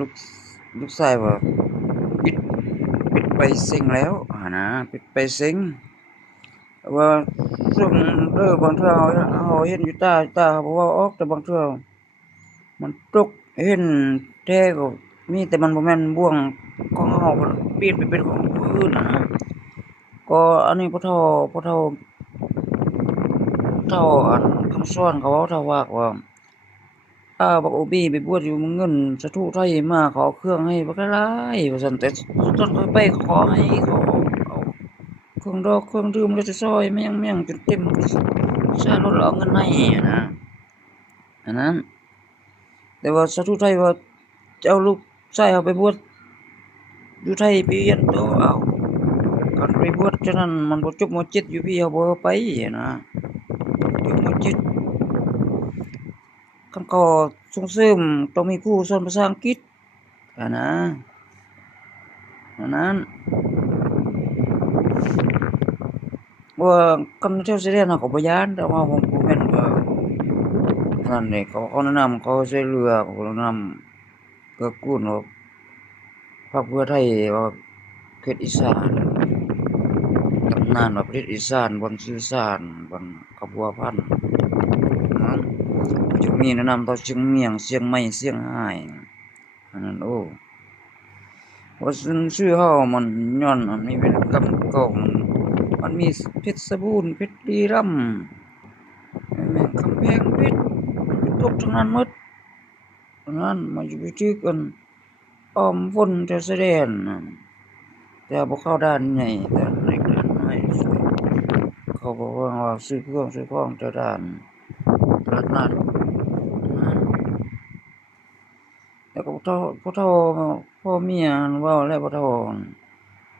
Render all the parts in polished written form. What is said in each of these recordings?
ลูกชายว่าปิดปิดไปซิงแล้วนะปิดไปซิงว่าซึ่งบางเทื่อเฮาเห็นอยู่ตาเขาบอกว่าออกแต่บางเทื่อมันตกเห็นแท้ก็มีแต่มันบ่แม่นบ่วงของเฮามันเปลี่ยนไปเป็นของผู้อื่นนะก็อันนี้พ่อเฒ่าอันคำสอนเขาเว้าเฒ่าว่าบักโอบี้ไปบวชอยู่เมืองเงินสาธุไทยมาเขาเอาเครื่องให้บักหลายว่าซั่นแต่สุดท้ายข้อยไปขอให้เขาเอาเครื่องดอกเครื่องดื่มแล้วจะซอยแม่งจนเต็มก็สารถแล้วเอาเงินให้อะนะอันนั้นแต่ว่าสาธุไทยว่าจะเอาลูกชายเขาไปบวชอยู่ไทยไปเรียนต่ออ้าวคันไปบวชฉะนั้นมันบ่จบม. 7อยู่พี่เขาบ่ให้ไปอะนะจบม. 7คันเขาส่งเสริมต้องมีครูสอนภาษาอังกฤษอะนะอันนั้นว่าคันแถวสิเรียนเขาก็บ่ย้านแต่ว่าบ่แม่นว่าอันนั้นนี่เขาแนะนำเขาช่วยเหลือเขาแนะนำเกื้อกูลว่าพรรคเพื่อไทยว่าเขตอีสานตำนานว่าประเทศอีสานบ่อนสื่อสารบ่อนเขาบัวพันธุ์นั้นก็จะมีแนะนำต่อเชียงเมียงเชียงใหม่เชียงรายอันนั้นโอ้ว่าชื่อเฮามันย้อนอันนี้เป็นกำกองมันมีเพชรบูรณ์เพชรบุรีรัมย์แม่กำแพงเพชรตกทั้งนั้นหมดอันนั้นมันจะไปถือกันอ้อมฝนจะแสดงแต่บ่เข้าด้านใหญ่แต่เล็กด้านน้อยเขาบอกว่าซื้อเครื่องซื้อของแต่ด้านตลาดนัดแล้วก็พ่อเฒ่าพ่อเมียเว้าแล้วพ่อเฒ่า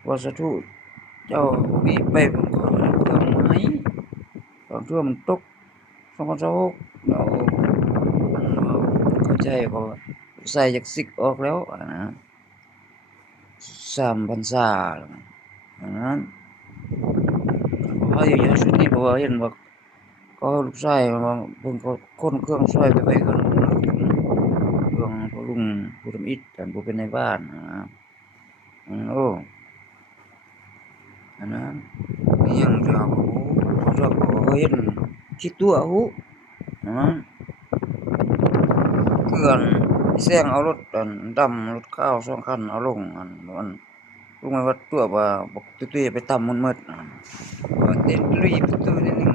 ว่าสาธุเจ้ามีไปเพิ่นก็เอาเครื่องมาให้บางเทื่อมันตก2026แล้วเข้าใจก็ใส่จากซิกออกแล้วนะ3พรรษาอันนั้นเขาอยู่ชุดนี้เพราะว่าเห็นว่าก็ลูกชายว่าเพิ่นก็ขนเครื่องช่วยไปไว้กับเครื่องพ่อลุงผู้ทำอิฐอันผู้เป็นในบ้านนะโอ้อันนั้นมีหยังจะโอ้เขาก็เห็นคิดตัวหูนะคืออันแซงเอารถอันดำรถข้าว2คันเอาลงอันลุงไปวัดตัวว่าบอกตุ้ยๆไปตำมันหมดว่าเต็มลุยประตูนิดนึง